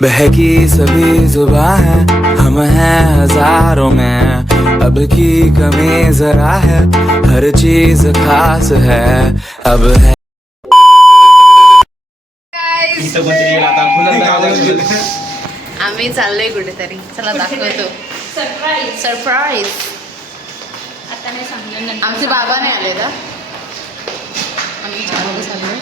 बहकी सभी जुबां है, हम हैं हजारों में, अब की कमी जरा है, हर चीज खास है, अब है। आम्ही चाललोय कुठेतरी, चला दाखवतो. सरप्राईज. आता नाही सांगलं. आमचे बाबा नाही आले का? आम्ही चाललोय.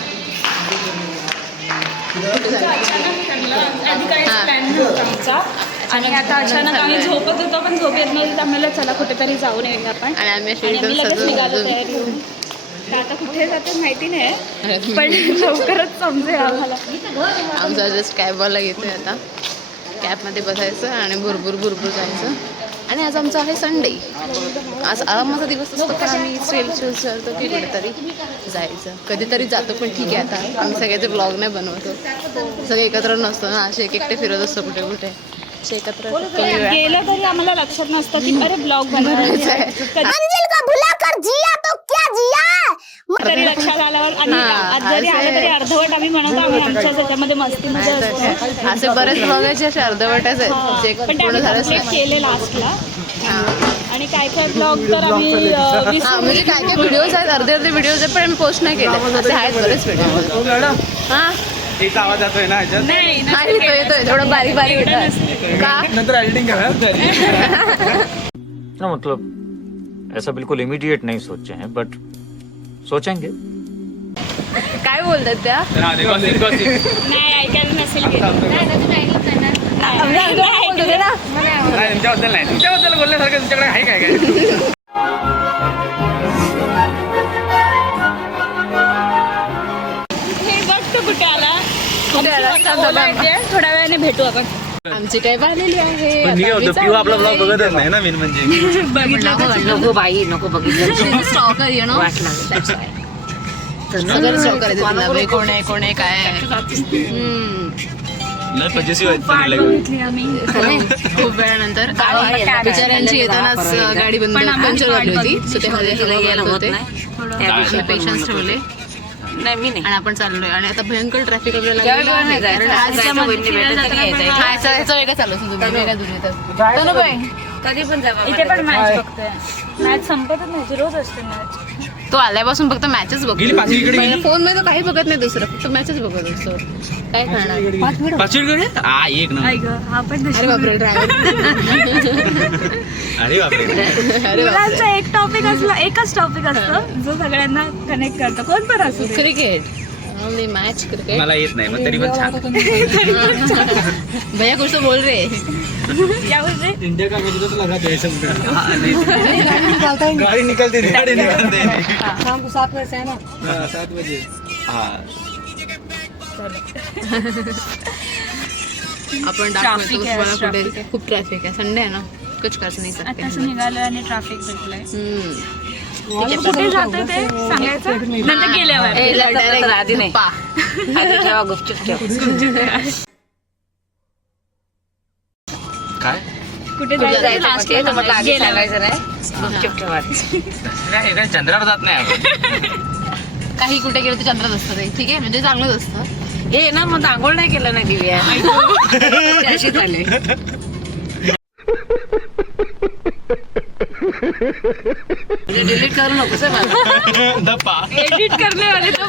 आधी काहीच प्लॅन नव्हता आमचा आणि आता अचानक आम्ही झोपत होतो पण झोप येत नव्हती, आम्हाला चला कुठेतरी जाऊन येऊया आपण. आणि आम्ही लगेच निघालो तयारी होऊन. आता कुठे जाते माहिती नाही पण लवकरच समजेल आम्हाला. आमचा जस्ट कॅबवाला येतोय आता. कॅबमध्ये बसायचं आणि भरपूर जायचं. आणि आज आमचा आहे संडे. आज आरामाचा दिवस असतो पण आम्ही चूज करतो की कुठेतरी जायचं. कधीतरी जातो पण ठीक आहे. आता आम्ही सगळ्याचे ब्लॉग नाही बनवतो, सगळे एकत्र नसतो ना, असे एकटे फिरत असतो कुठे कुठे. असे एकत्र गेलं तरी आम्हाला लक्षात नसतं की अरे ब्लॉग बनवायचा आहे. तरी लक्षात आल्यावर आणि आज जरी आलं तरी अर्धवट आम्ही म्हणतो आम्ही आमच्या त्याच्यामध्ये मस्तीमध्ये असतो. असे बरेच ब्लॉगाचे असे अर्धवटच आहेत जे पण पूर्ण झालं केले लास्टला. आणि काय ब्लॉग तर आम्ही म्हणजे काय व्हिडिओज आहेत, अर्धे व्हिडिओज आहेत पण आम्ही पोस्ट नाही केले. असे आहेत बरेच व्हिडिओ. हां एक आवाज जातोय ना ह्याच्यात. नाही येतोय थोडं बारीक येतं का नंतर एडिटिंग ना, मतलब ऐसा बिल्कुल इमीडिएट नहीं सोचे हैं बट सोचेंगे. काय बोलतात त्या? नाही ऐकायला नसेल तुमच्याबद्दल नाही, तुमच्याबद्दल बोलण्यासारखं तुमच्याकडे आहे काय काय? हे बघतो कुठे आला. थोड्या वेळाने भेटू आपण. आमची काय आलेली आहे. पण मी होतो पिऊ आपला ब्लॉग बघतच नाही ना मेन म्हणजे. नको बाई नको बघितलं स्टॉकर यु नो सगळं स्टॉकर आहे. कोण आहे काय खूप वेळानंतर बिचाऱ्यांची येतानाच गाडी बंद पंक्चर झाली होती. सो ते हॉस्पिटलला गेले होते. त्या दिवशी पेशन्स ठेवले आणि आपण चाललोय. आणि आता भयंकर ट्रॅफिक वगैरे वेगळं चालू कधी पण इथे पण मॅच बघतोय. मॅच संपतच नाही, रोज असते मॅच. तो आल्यापासून फक्त मॅचच बघतो. फोन मध्ये तो काही बघत नाही दुसरं, फक्त मॅचच बघत असतो. काय करणार. हा पण अरे बापरे मुलांचा एक टॉपिक असला, एकच टॉपिक असतो जो सगळ्यांना कनेक्ट करतो. कोण पण असतो. क्रिकेट मॅच क्रिकेट मला येत नाही पण तरी पण छान. भैया कुछ तो बोल रे. क्या बोल रहे? इंडिया का मैच तो लगा दे सब गाड़ी निकलती शाम को 7 बजे है ना. 7 बजे. आपण दाखवतो तुम्हाला कुठे खूप ट्रॅफिक आहे. संडे आहे ना, कुछ कर नाही सकते. आता निघालोय आणि ट्रॅफिक भेटलंय. कुठे जातोय ते सांगायचं नंतर गेल्यावर. आधी नाही काय कुठे जायचं लास्ट नाही चंद्रावर जात नाही आपण. काही कुठे गेलं तर चंद्रात असतं ते. ठीक आहे म्हणजे चांगलंच असतं. हे ना मग आंघोळ नाही केलं नाही दिव्या अशी झाले. डिलीट करू नको सर एडिट करणे वाले तो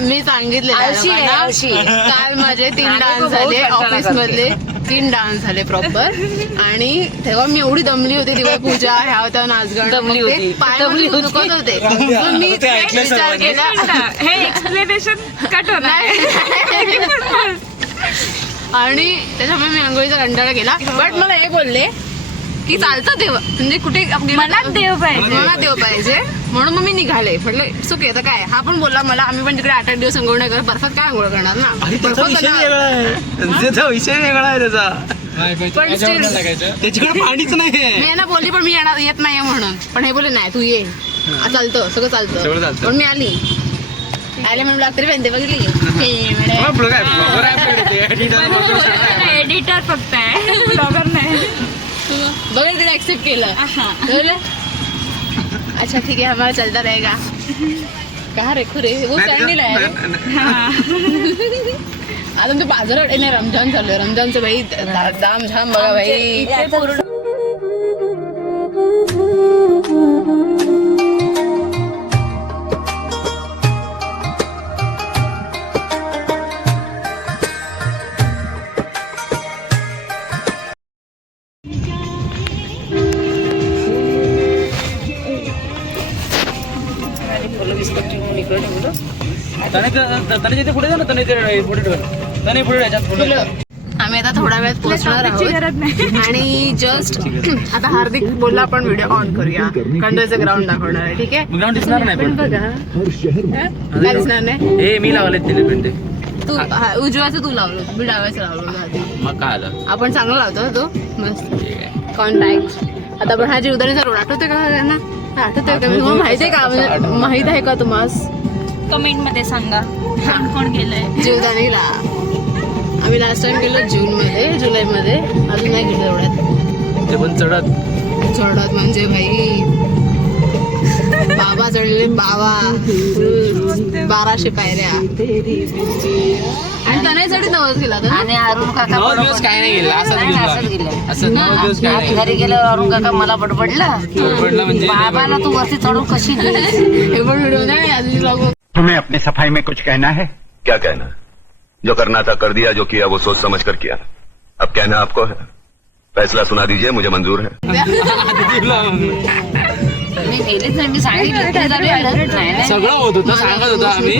मी सांगितले काल माझे 3 डान्स झाले ऑफिस मधले. 3 डान्स झाले प्रॉपर. आणि तेव्हा मी एवढी दमली होती. दिवा पूजा ह्या होत्या नाचगाणं दमली होती. दुखत होते. मी विचार केला हे एक्सप्लेनेशन कट होणार. आणि त्याच्यामुळे मी आंघोळीचा कंटाळा केला. बट मला हे बोलले की चालतं देव म्हणजे कुठे मनात देव पाहिजे. मनात देव पाहिजे म्हणून मग मी निघाले. म्हटलं सुके तर काय. हा पण बोलला मला आम्ही पण तिकडे 8-8 दिवस अंघोळ नाही करत. बर्फात काय अंघोळ करणार ना. त्याचा विषय वेगळा आहे त्याचा. पण त्याच्याकडे पाणीच नाही. मी यांना बोलली पण मी येत नाहीये म्हणून. पण हे बोलले नाही तू ये चालतं सगळं चालतं. पण मी आली म्हणून लागतरी पेनते बघितली. एडिटर फक्त आहे, ब्लॉगर नाही. बघा तिने ऍक्सेप्ट केलं. अच्छा ठीक है हमारा चलता रहेगा. कहा रे खुरे वो सँडल आहे. आता तो बाजारात नाही रमजान चालू आहे. रमजानचं भाई दाम झाम बघा भाई. आम्ही आता थोड्या वेळात पोहोचणार आहोत आणि जस्ट आता हार्दिक बोलला आपण व्हिडिओ ऑन करूया. कंडोचं ग्राउंड दाखवणार आहे. ठीक आहे ग्राउंड दिसणार नाही पण बघा काय दिसणार नाही. हे मी लावले तिने पण ते तू उजव्याचं तू लावलं मी डाव्याचं लावलं आधी. मग काय आलं आपण चांगलं लावतो ना तो मस्त कॉन्टॅक्ट. आता आपण हा जीवदानीचा रोड आठवतोय का त्यांना आठवतोय का तुम्हाला माहिती आहे का म्हणजे माहित आहे का तुम्हाला कमेंट मध्ये सांगा कोण कोण गेलंय जीवदानीला. आम्ही लास्ट टाइम गेलो जूनमध्ये जुलैमध्ये अजून नाही गेलो एवढ्यात. ते पण चढत म्हणजे भाई बाबा चढलेले बाबा 1200 पायऱ्या आणि त्याने चढी नवस गेला होता ना? आणि अरुण काका 9 दिवस काय नाही गेलं असंच गेलं असं 9 दिवस काय नाही घरी गेल्यावर अरुण काका मला बडबडला पडलं म्हणजे बाबाला तू वरती चढून कशी गेली. हे पण व्हिडिओ नाही आधी ब्लॉग. तुम्हें अपनी सफाई में कुछ कहना है? क्या कहना, जो करना था कर दिया, जो किया वो सोच समझ कर किया. अब कहना आपको है, फैसला सुना दीजिए, मुझे मंजूर है. मी गेलीच नाही. मी सांगितलं तरी जरी आलं नाही नाही. सगळं होत होतं सांगत होतं आम्ही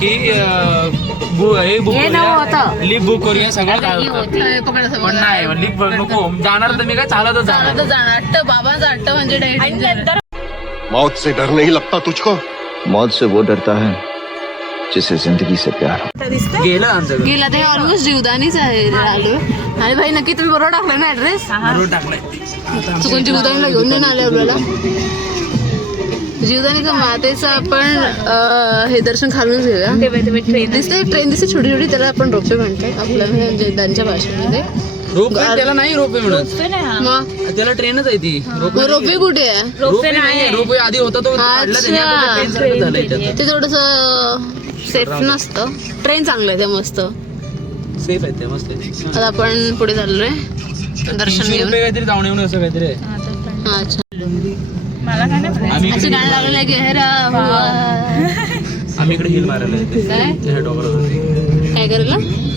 की हे बुक हे नाव होतं. लिफ्ट बुक करूया सगळं काय ही होतं. होती. पण नाही लिफ्ट नको जाणार तर मी काय चालतच जाणार. चालत जाणार अट्ट बाबाचा अट्ट म्हणजे danger. मौत से डर नहीं लगता तुझको? मौत से वो डरता है जिसे जिंदगी से प्यार हो. गेलं आमचं घर. गेला ते ऑलमोस्ट जीवदानीच आहे आलो. आणि भाई नक्की तुम्ही बरोबर टाकलं ना ऍड्रेस. रोड टाकलाय चुकून जीवदानीला घेऊन नाही आले आपल्याला. जीवदानीचं मातेचं आपण हे दर्शन खालूनच घेऊया. दिसते ट्रेन दिसते छोटी छोटी त्याला आपण रोपे म्हणतोय आपल्या म्हणजे त्यांच्या भाषेमध्ये. रोपवे त्याला नाही रोपवे म्हणत मग त्याला ट्रेनच आहे ती. रोपे कुठे आहे. रोपवे नाही रोपवे आधी होता तो काढला त्यांनी, आता ट्रेन चालू झालंय त्यात. ते थोडस सेफ नसतं. ट्रेन चांगलं आहे ते मस्त सेफ आहे ते मस्त आहे. आता आपण पुढे चाललोय दर्शन 300 घेऊन. रुपये काहीतरी जाऊन येऊन असं काहीतरी आहे. अच्छा आम्ही अच्छा गाणं लागलेलं आहे गहरा हुआ. आम्ही इकडे हिल मारायला येते. काय त्या डोंगरावरती काय करायला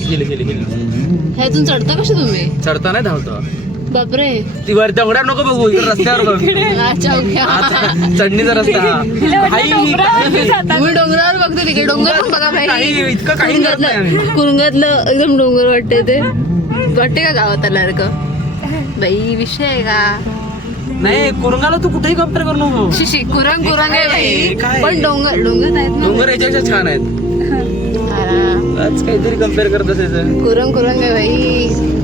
हिल हिल हिल ह्यातून चढता कशी तुम्ही. चढता नाही धावतो बापरे. ती वर दगडावर नको बघू इकडे रस्त्यावर बघ. अच्छा ओके. चढणीचा रस्ता मी डोंगरावर बघते तिकडे डोंगर पण बघा भाई. इतकं काही करत नाही आम्ही. कुरुंगातलं एकदम डोंगर वाटते ते वाटते का गावात आल्यासारखं बाई विषय आहे का. नाही कुरंगाला तू कुठेही कम्पेअर करू नको. शिशी कुरंग आहे काय? भाई पण डोंगर डोंगर आहेत ना. डोंगर याच्यापेक्षा छान आहेत. आज काहीतरी कम्पेअर करत असायचं. कुरंग आहे भाई.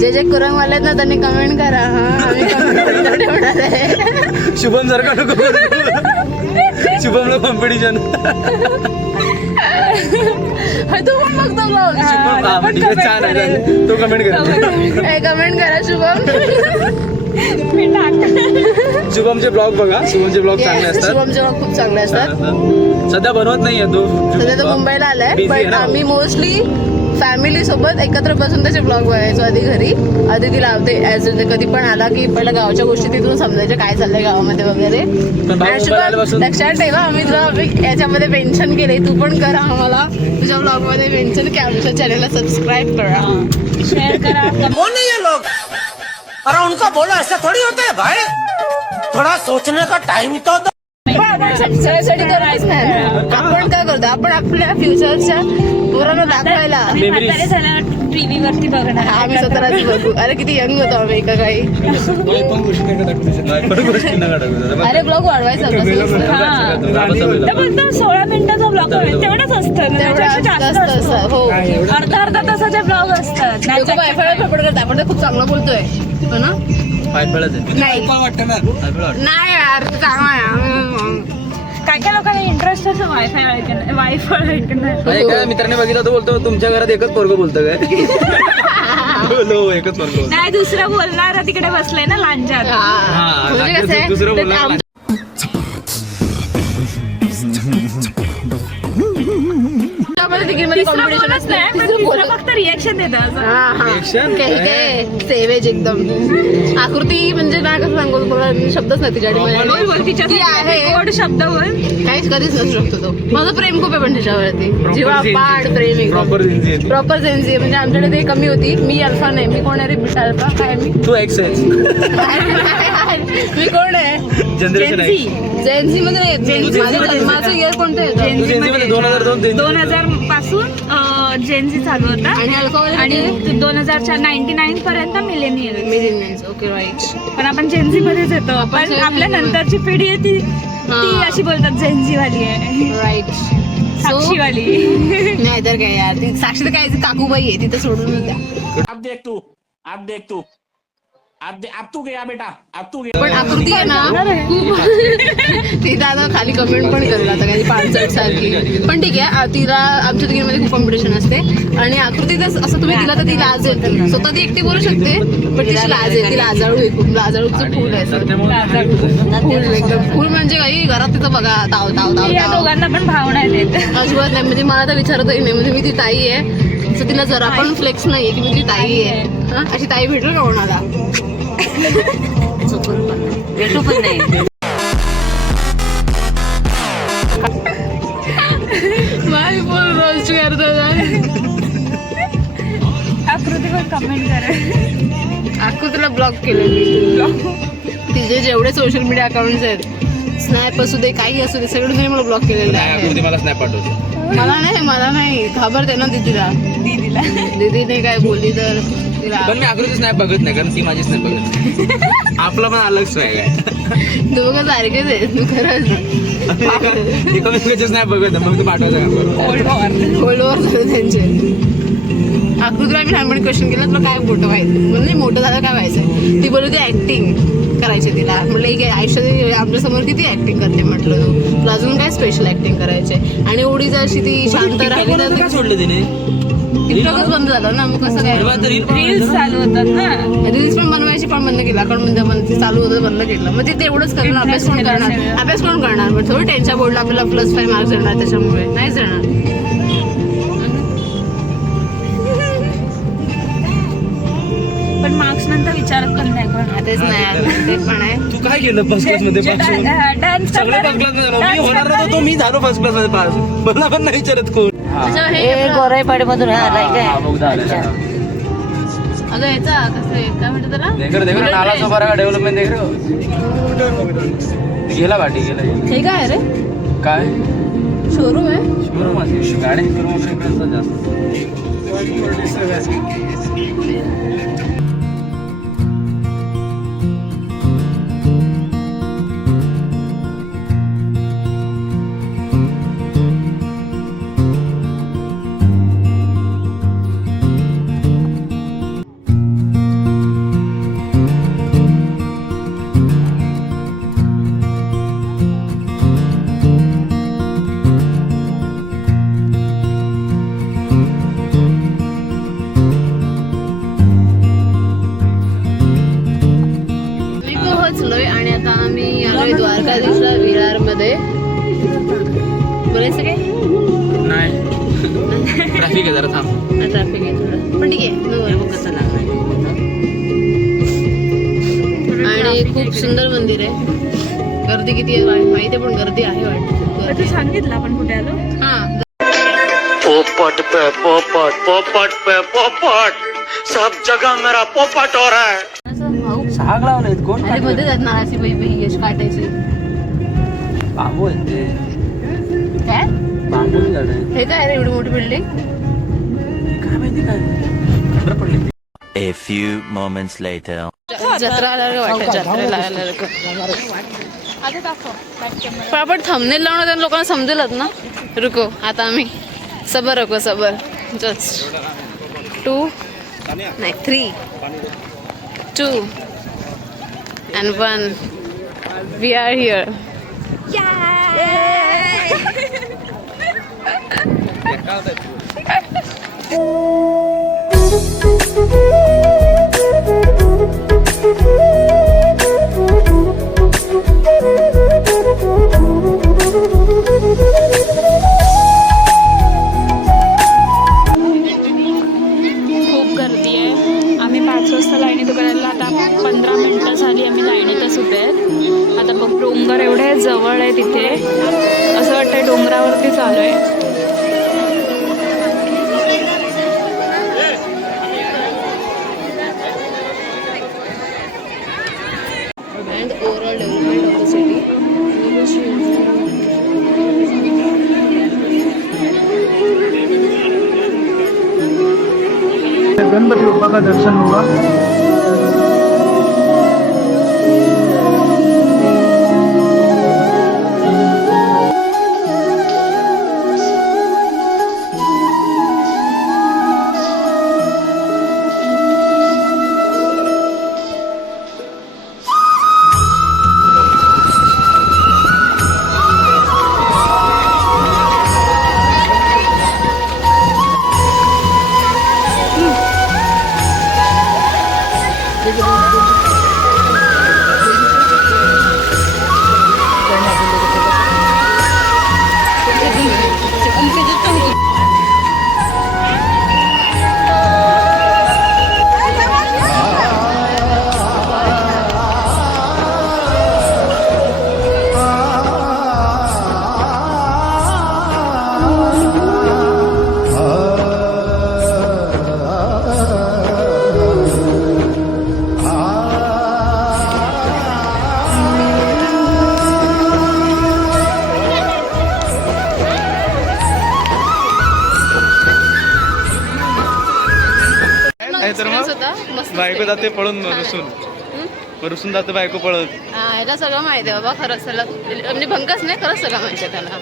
जे कुरंग वाले आहेत ना त्यांनी कमेंट करा. हा आम्ही comment ठेवणार आहे. शुभम सारखा नको शुभमला कॉम्पिटिशन. तू पण बघतो ब्लॉग. छान आहे तो कमेंट करा. कमेंट करा शुभम. शुभमचे ब्लॉग बघा. शुभमचे ब्लॉग चांगले असतात. शुभमचे ब्लॉग खूप चांगले असतात. सध्या बनवत नाहीये तो. सध्या तो मुंबईला आलाय Busy आहे पण ना. आम्ही मोस्टली फॅमिली सोबत एकत्र बसून त्याचे ब्लॉग बघायचो आधी घरी. आधी ती लावते ऍज कधी पण आला की पहिल्या गावाच्या गोष्टी तिथून समजायच्या काय चाललंय गावामध्ये वगैरे. पण भाऊ आणि मुंबईला शुभम, आल्यापासून- लक्षात ठेवा आम्ही तुला याच्यामध्ये मेन्शन केले. तू पण करा आम्हाला तुझ्या ब्लॉग मध्ये मेन्शन की आमच्या चॅनलला सबस्क्राईब करा. शेअर करा. कौन है ये लोग? अरे उनका बोला ऐसा थोड़ी होता है भाई. थोड़ा सोचने का टाइम तो दो. सबस्क्राईबसाठी करायचं नाही ना. आपण काय करतो आपण आपल्या फ्युचरच्या पोरांना दाखवायला म्हातारे झाल्यावर टीव्ही वरती बघणार. आम्ही स्वतःलाच बघू. अरे किती यंग होतो आम्ही एका काही. अरे ब्लॉग वाढवायचा तर बोलतो 16 मिनिटाचा ब्लॉग तेवढंच असतं. त्याच्यापेक्षा जास्त असतं. हो अर्धा तासाचे ब्लॉग असतात. लोकं वायफाय फडफड करतात. आपण तर खूप चांगलं बोलतोय हो ना. पायपळच आहे. नाही नाही यार चांगला आहे. काय काय लोकांना इंटरेस्ट असं वायफाय ऐकणं. एका मित्राने बघितलं तो बोलतो तुमच्या घरात एकच पोरगं बोलतं काय. बोलो एकच पोरगं. नाही दुसरं बोलणार तिकडे बसलंय ना लांजात. म्हणजे कसं आहे दुसरं बोलणार. आमच्या- तिकीटमध्ये कॉम्पिटिशन असते. फक्त रिएक्शन देतं. सेवेज एकदम आकृती म्हणजे ना कसं सांगू तुम्हाला शब्दच नाही तिच्याकडे ती आहे शब्द बोल. काहीच कधीच नसू शकतो तो. माझं प्रेम खूप आहे पण त्याच्यावरती जेव्हा पाड प्रेम प्रॉपर सेन्सी म्हणजे आमच्याकडे ते कमी होती. मी अल्फा नाही, मी कोण आहे रे? बिटा अल्फा काय मी? तू एक्सेस. मी कोण आहे? जनरेशन आहे. जेन्सी मध्ये नाही. माझं जन्माचं इयर कोणतं येतं? 2000 पासून जेनझी चालू होता आणि अल्फा आणि 2000च्या 99 पर्यंत मिलेनियल. Okay right. पण आपण जेनझी मध्येच येतो. पण आपल्या नंतरची पिढी आहे ती अशी बोलतात जेनझी वाली आहे. राईट. साक्षीवाली. नाही तर काय यार, ती साक्षी तर काय ती काकूबाई आहे, तिथं सोडून द्या. अब देख तू अब तू गया बेटा, अब तू पण आकृती आहे ना खूप ती दादा खाली कमेंट पण करेल आता काही 5 सारखी. पण ठीक आहे, तिला आमच्या तिकीटमध्ये खूप कॉम्पिटिशन असते आणि आकृती तर असं तुम्ही तिला तर ती लाज येते. स्वतः ती एकटी बोलू शकते पण तिची लाज आहे. ती लाजाळू आहे खूप. लाजाळूचं फुल आहे फुल एकदम. फुल म्हणजे काही घरात तिथं बघा ताव ताव ताव या दोघांना पण भावना आहेत. अजिबात नाही. म्हणजे मला तर विचारतही नाही. म्हणजे मी ती ताई आहे असं तिला जरा पण फ्लेक्स नाहीये की मी ती ताई आहे. अशी ताई भेटू का कोणाला? भेटू पण नाही. माय बोल रोस्ट करतो. आकृतीवर कमेंट करा. आकृतीला ब्लॉक केलं. तिचे जेवढे सोशल मीडिया अकाउंट्स आहेत, स्नॅप असू दे काही असू दे, सगळं तिने मला ब्लॉक केलेलं आहे. मला स्नॅप पाठवतो. मला नाही घाबरते ना दीदीला. दीदीने काय बोलली तर तिला. पण मी आकृती स्नॅप बघत नाही कारण ती माझी स्नॅप बघत. आपला पण अलग स्वॅग आहे. दोघं सारखेच आहे. तू खरंच एकमेकांचे स्नॅप बघत मग तू पाठवायचं. होल्ड ओव्हर झालं त्यांचे. आकृतीला मी लहानपणी क्वेश्चन केला तुला काय मोठं व्हायचं म्हणजे मोठं झालं काय व्हायचं. ती बोलली ती ऍक्टिंग करायची. तिला म्हटलं की आयुष्यात आमच्यासमोर किती ऍक्टिंग करते म्हटलं तू तुला अजून काय स्पेशल ऍक्टिंग करायचे. आणि एवढी जर अशी ती शांत राहिली तर काय सोडलं तिने. टिकटॉकच बंद झालं ना. मग कसं काय रील्स चालू होतात ना. रील्स पण बनवायची पण बंद केला. अकाउंट मध्ये पण ते चालू होतं बंद केलं. मग ते तेवढंच करणार. अभ्यास कोण करणार? अभ्यास कोण करणार? मग थोडी त्यांच्या बोर्डला आपल्याला +5 मार्क्स देणार त्याच्यामुळे नाहीच देणार. पण मार्क्स नंतर विचारत पण नाही कोण. तेच नाही ते पण आहे. तू काय केलं फर्स्ट क्लास मध्ये पास होऊन? डान्स सगळे फर्स्ट क्लास मध्ये झालो. मी होणार नव्हतो तो मी झालो फर्स्ट क्लास मध्ये पास. मला पण नाही विचारत कोण. गोराईपाडीमधून अगं याचा कसं आहे काय म्हणतात त्याला नाला सोबारा का डेव्हलपमेंट देख रे. गेला गाडी गेला. हे काय आहे रे? काय शोरूम आहे. शोरूम असेल गाडी शोरूम इकडे जास्त. आणि आता आम्ही आलोय द्वारकाधीशला विहार मध्ये. बोलायचं काय? नाही ट्रॅफिक आहे जरा थांब. ट्रॅफिक आहे थोडं पण ठीक आहे. मग कसं लागणार. आणि खूप सुंदर मंदिर आहे. गर्दी किती आहे माहिती आहे पण गर्दी आहे वाटतं. तू सांगितलं आपण कुठे आलो. हा पोपट पे पोपट सब जगह मेरा पोपट हो रहा है. साग लावलेत कोण आणि मध्ये जात नाराची बाई यश काटायची. बांबू आहेत ते. काय बांबूची झाड आहे. हे काय रे एवढी मोठी बिल्डिंग? काय माहिती काय खंडर पडली. A few moments later. जत्रा आल्यावर वाटतं जत्रेला आल्यावर. पण आपण थंबनेल लावणं त्या लोकांना समजेलच ना. रुको आता आम्ही सबर रखो सबर. जस्ट 2 नाही 3 2 and 1 we are here. खूप गर्दी आहे. आम्ही 5 वाजता लाईनीत उभे राहिलो. आता 15 मिनटं झाली आम्ही लाईनीतच उभे आहेत. आता बघ डोंगर एवढे जवळ आहे तिथे, असं वाटतंय डोंगरावरती चालू आहे. and overall development of the city. Ganpati Bappa का दर्शन होगा. बायको जाते पळून रुसून जाते बायको पळत. याला सगळं माहिती आहे बाबा, खरंच त्याला म्हणजे भंकच नाही, खरंच सगळं माहिती आहे त्याला.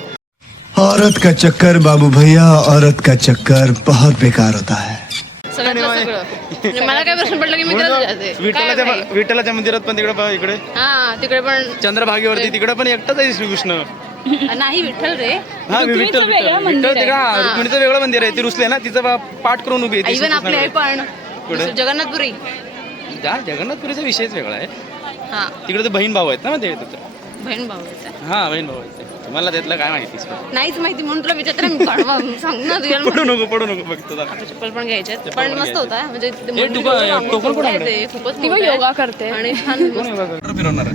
औरत का चक्कर बाबू भैया, औरत का चक्कर बहुत बेकार होता है. सगळं म्हणजे मला काय प्रश्न पडला की मी करत जाते. विठ्ठलाच्या मंदिरात पण तिकडे इकडे हा तिकडे पण चंद्रभागेवरती तिकडे पण एकटाच आहे श्रीकृष्ण. नाही विठ्ठल रे. हा विठ्ठल रुक्मिणीचं वेगळं मंदिर आहे. ती रुसले ना, तिचा पाठ करून उभी आहे. इव्हन आपली आहे पण जगन्नाथपुरी. जगन्नाथपुरीचा विषयच वेगळा आहे. हा तिकडे बहीण भाऊ आहेत ना, मध्ये बहीण भाऊ. हा बहीण भाऊ आहेत. तुम्हाला त्यातलं काय माहिती? नाहीच माहिती म्हणून तुला विचारते मी. सांग ना रिअल. पडू नको फक्त. चप्पल पण घ्यायचे पण मस्त होता. म्हणजे खूपच योगा करते आणि छान फिरवणार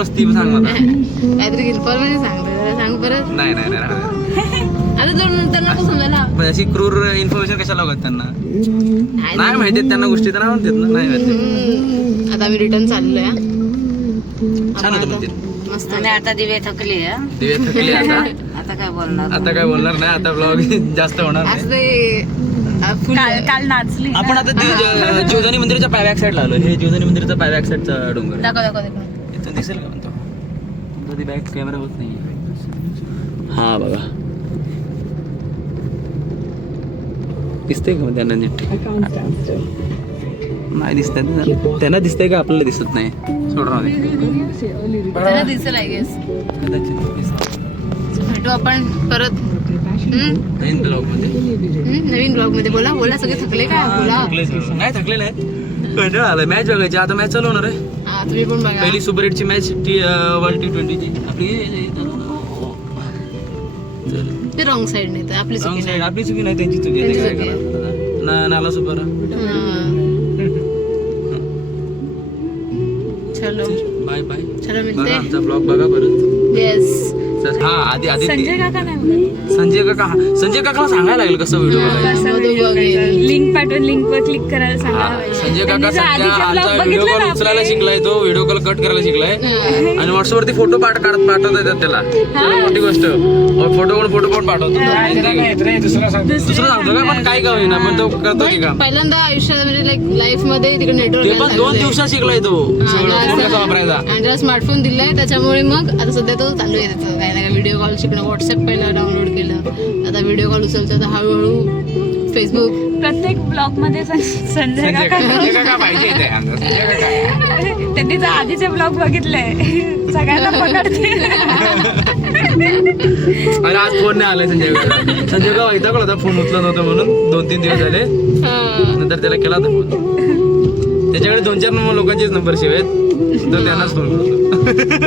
मस्ती काहीतरी इन्फॉर्मेशन सांग परत. नाही आता त्यांना कसं समजायला अशी क्रूर इन्फॉर्मेशन कशाला लागत त्यांना? नाही माहिती त्यांना गोष्टी तर म्हणतात ना. नाही माहिती. आता आम्ही रिटर्न चाललोय. छान होतं मंदिर मस्त. आणि आता दिवे थकली आता काय बोलणार नाही. आता ब्लॉग जास्त होणार नाही. असं ते काल नाचली. आपण आता जीवदानी मंदिराच्या बॅक साईडला आलो. हे जीवदानी मंदिराचा बॅक साईडचा डोंगर. दाखव इथून दिसेल का म्हणतो? तुमचा ती बॅक कॅमेरा होत नाही. हा बघा दिसतंय का त्यांना नीट? नाही दिसतंय त्यांना दिसतंय का आपल्याला दिसत नाही? त्याला दिसेल आय गेस. भेटू आपण परत नवीन ब्लॉग मध्ये. बोला सगळे थकले काय? बोला. नाही थकलेलं आहे. आलं मॅच बघायची. आता मॅच चालू होणार आहे. तुम्ही पण बघा. पहिली सुपर 8ची मॅच वर्ल्ड T20ची आपली. ते रॉंग साइड नाही तर आपली चुकी नाही. आपली चुकी नाही, त्यांची चुकी आहे. नाला सुपर. चलो बाय चलो मिळते. बघा आमचा ब्लॉग बघा परत. येस. हा आधी संजय काका नाही. संजय काकाला सांगायला लागेल कसं व्हिडिओ बघायला. लिंक पाठवून लिंकवर क्लिक करायला सांगा. संजय काका सध्या व्हिडिओ कॉल उचलायला शिकलाय. तो व्हिडिओ कॉल कट करायला शिकलाय आणि व्हॉट्सअपवरती फोटो पाठवता येतात त्याला. मोठी गोष्ट. फोटो पण पाठवतो. दुसरं सांगतो का पण काय का होईना पण तो करतो की काम. पहिल्यांदा आयुष्यात म्हणजे लाईफ मध्ये तिकडे नेटवर्क. ते पण 2 दिवसात शिकलाय तो फोन कसा वापरायचा. आणि त्याला स्मार्टफोन दिलाय त्याच्यामुळे मग आता सध्या तो चालू आहे त्याचं काय नाही. व्हिडिओ कॉल शिकणं. व्हॉट्सअप पहिला डाउनलोड केलं. आता व्हिडिओ कॉल उचलतो. आता हळूहळू फेसबुक. प्रत्येक ब्लॉग मध्ये संजय काका पाहिजे. त्यांनी आधीचे ब्लॉग बघितले. सगळ्यांना पकडते. अरे आज फोन नाही आलाय संजय गाव वैतागला होता, फोन उचलत नव्हता म्हणून 2-3 दिवस झाले. नंतर त्याला केला होता फोन. त्याच्याकडे 2-4 लोकांचेच नंबर सेव आहेत, तर त्यांनाच फोन करतो.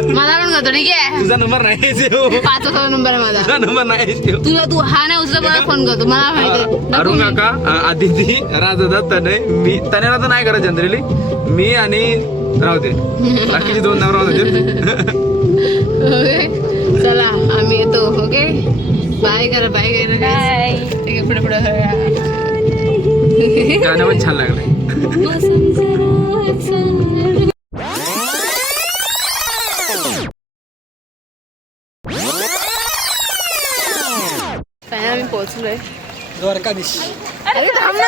मला पण करतो, ठीक आहे. तुझा नंबर नाही सेव. 5वा नंबर आहे माझा. तुझा नंबर नाही सेव. तू हा नाही उचला, मला फोन करतो. मला माहिती अरुण काका, आदिती, राजदा, तनय, मी तनयला तर नाही करत जनरली, मी आणि राहते, बाकीचे 2 नाव राहते. ओके चला आम्ही येतो. ओके बाय करा, बाय करा. पुढे पुढे गाणं पण छान लागलंय. आम्ही पोहोचलोय द्वारकाधीश. अरे थांब ना.